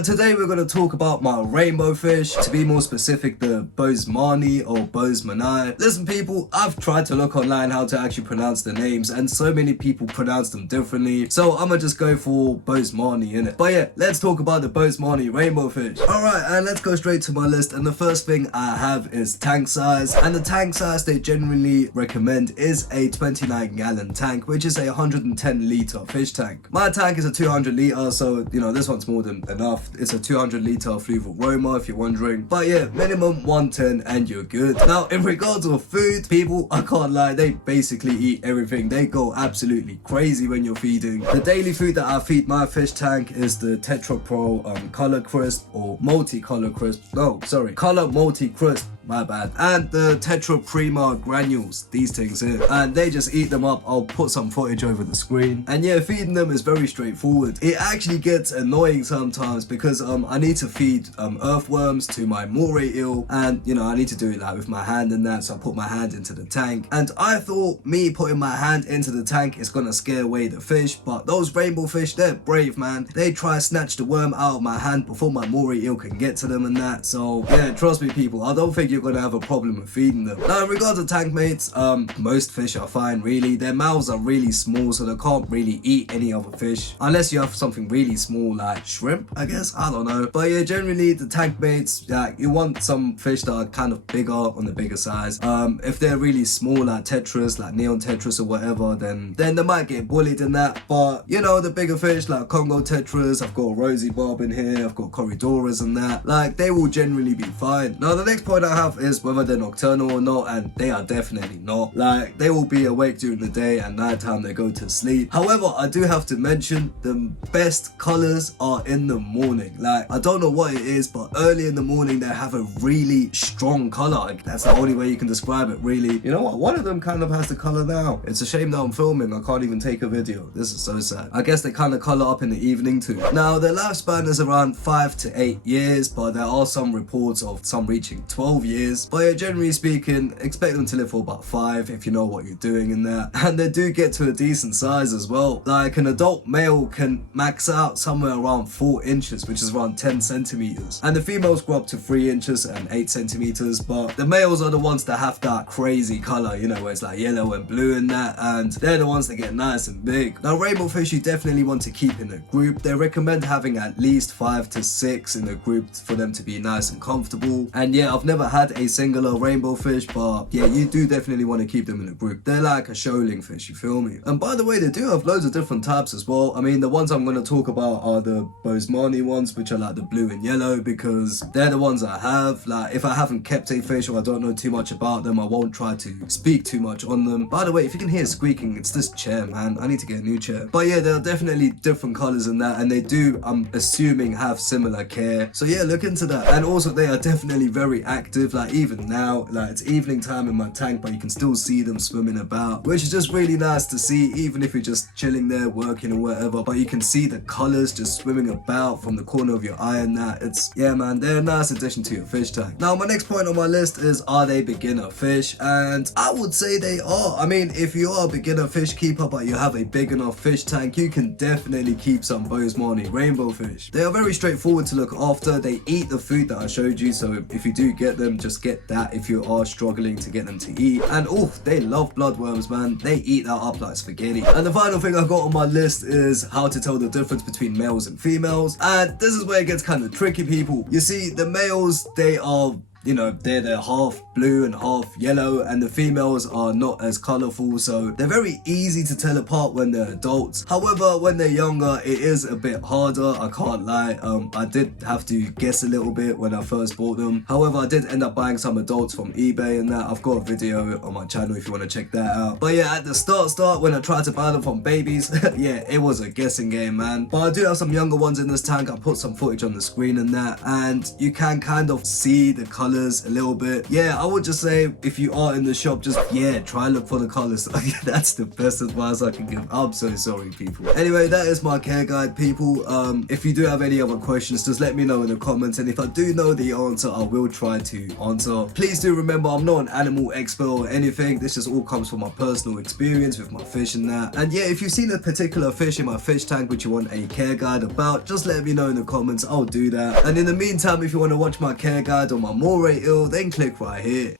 Alright, today we're going to talk about my rainbow fish, to be more specific the Boesemani or Boesemani. Listen people, I've tried to look online how to actually pronounce the names and so many people pronounce them differently, so I'ma just go for Boesemani innit. But yeah, let's talk about the Boesemani rainbow fish. Alright, and let's go straight to my list, and the first thing I have is tank size, and the tank size they generally recommend is a 29 gallon tank, which is a 110 litre fish tank. My tank is a 200 litre, so you know this one's more than enough. It's a 200 litre Fluval Roma if you're wondering, but yeah, minimum 110 and you're good. Now in regards of food, people, I can't lie, they basically eat everything. They go absolutely crazy when you're feeding. The daily food that I feed my fish tank is the Tetra Pro color crisp or multi-color crisp, color multi crisp, my bad, and the Tetra Prima granules, these things here, and they just eat them up. I'll put some footage over the screen, and yeah, feeding them is very straightforward. It actually gets annoying sometimes because I need to feed earthworms to my moray eel, and you know I need to do it like with my hand and that, so I put my hand into the tank, and I thought me putting my hand into the tank is gonna scare away the fish, but those rainbow fish, they're brave, man. They try to snatch the worm out of my hand before my moray eel can get to them and that, so yeah, trust me people, I don't think you're gonna have a problem with feeding them. Now in regards to tank mates, most fish are fine really. Their mouths are really small, so they can't really eat any other fish unless you have something really small like shrimp, I guess, I don't know. But yeah, generally the tank mates, you want some fish that are kind of bigger, on the bigger size. If they're really small like tetras, like neon tetras or whatever, then they might get bullied in that. But you know, the bigger fish like Congo tetras, I've got a rosy barb in here, I've got corridoras and that, like they will generally be fine. Now the next point I have is whether they're nocturnal or not, and they are definitely not. Like they will be awake during the day, and nighttime they go to sleep. However, I do have to mention the best colors are in the morning. Like I don't know what it is, but early in the morning they have a really strong color. Like, that's the only way you can describe it really. You know what, one of them kind of has the color now. It's a shame that I'm filming, I can't even take a video. This is so sad. I guess they kind of color up in the evening too. Now their lifespan is around 5 to 8 years, but there are some reports of some reaching 12 years. But yeah, generally speaking, expect them to live for about 5 if you know what you're doing in that. And they do get to a decent size as well. Like an adult male can max out somewhere around 4 inches, which is around 10 centimeters. And the females grow up to 3 inches and 8 centimeters. But the males are the ones that have that crazy color, you know, where it's like yellow and blue and that. And they're the ones that get nice and big. Now rainbow fish you definitely want to keep in a group. They recommend having at least 5 to 6 in a group for them to be nice and comfortable. And yeah, I've never had a singular rainbow fish, but yeah, you do definitely want to keep them in a group. They're like a shoaling fish, you feel me? And by the way, they do have loads of different types as well. I mean, the ones I'm going to talk about are the Boesemani ones, which are like the blue and yellow, because they're the ones I have. Like if I haven't kept a fish or I don't know too much about them, I won't try to speak too much on them. By the way, if you can hear squeaking, it's this chair, man. I need to get a new chair. But yeah, there are definitely different colors in that, and they do, I'm assuming, have similar care. So yeah, look into that. And also they are definitely very active. Like even now, like it's evening time in my tank, but you can still see them swimming about, which is just really nice to see, even if you're just chilling there working or whatever. But you can see the colors just swimming about from the corner of your eye and that. It's, yeah man, they're a nice addition to your fish tank. Now my next point on my list is, are they beginner fish? And I would say they are. I mean, if you are a beginner fish keeper but you have a big enough fish tank, you can definitely keep some Boesemani rainbow fish. They are very straightforward to look after. They eat the food that I showed you, so if you do get them, just get that if you are struggling to get them to eat. And oof, they love bloodworms, man. They eat that up like spaghetti. And the final thing I got on my list is how to tell the difference between males and females. And this is where it gets kind of tricky, people. You see, the males, they are, you know, they're half blue and half yellow, and the females are not as colorful, so they're very easy to tell apart when they're adults. However, when they're younger, it is a bit harder, I can't lie. I did have to guess a little bit when I first bought them. However, I did end up buying some adults from eBay and that. I've got a video on my channel if you want to check that out. But yeah, at the start when I tried to buy them from babies, yeah, it was a guessing game, man. But I do have some younger ones in this tank. I put some footage on the screen and that, and you can kind of see the color colors a little bit. Yeah, I would just say if you are in the shop, just try look for the colors. That's the best advice I can give. I'm so sorry, people. Anyway, that is my care guide, people. If you do have any other questions, just let me know in the comments, and if I do know the answer, I will try to answer. Please do remember, I'm not an animal expert or anything. This just all comes from my personal experience with my fish and that. And yeah, if you've seen a particular fish in my fish tank which you want a care guide about, just let me know in the comments. I'll do that. And in the meantime, if you want to watch my care guide on my moray eel, then click right here.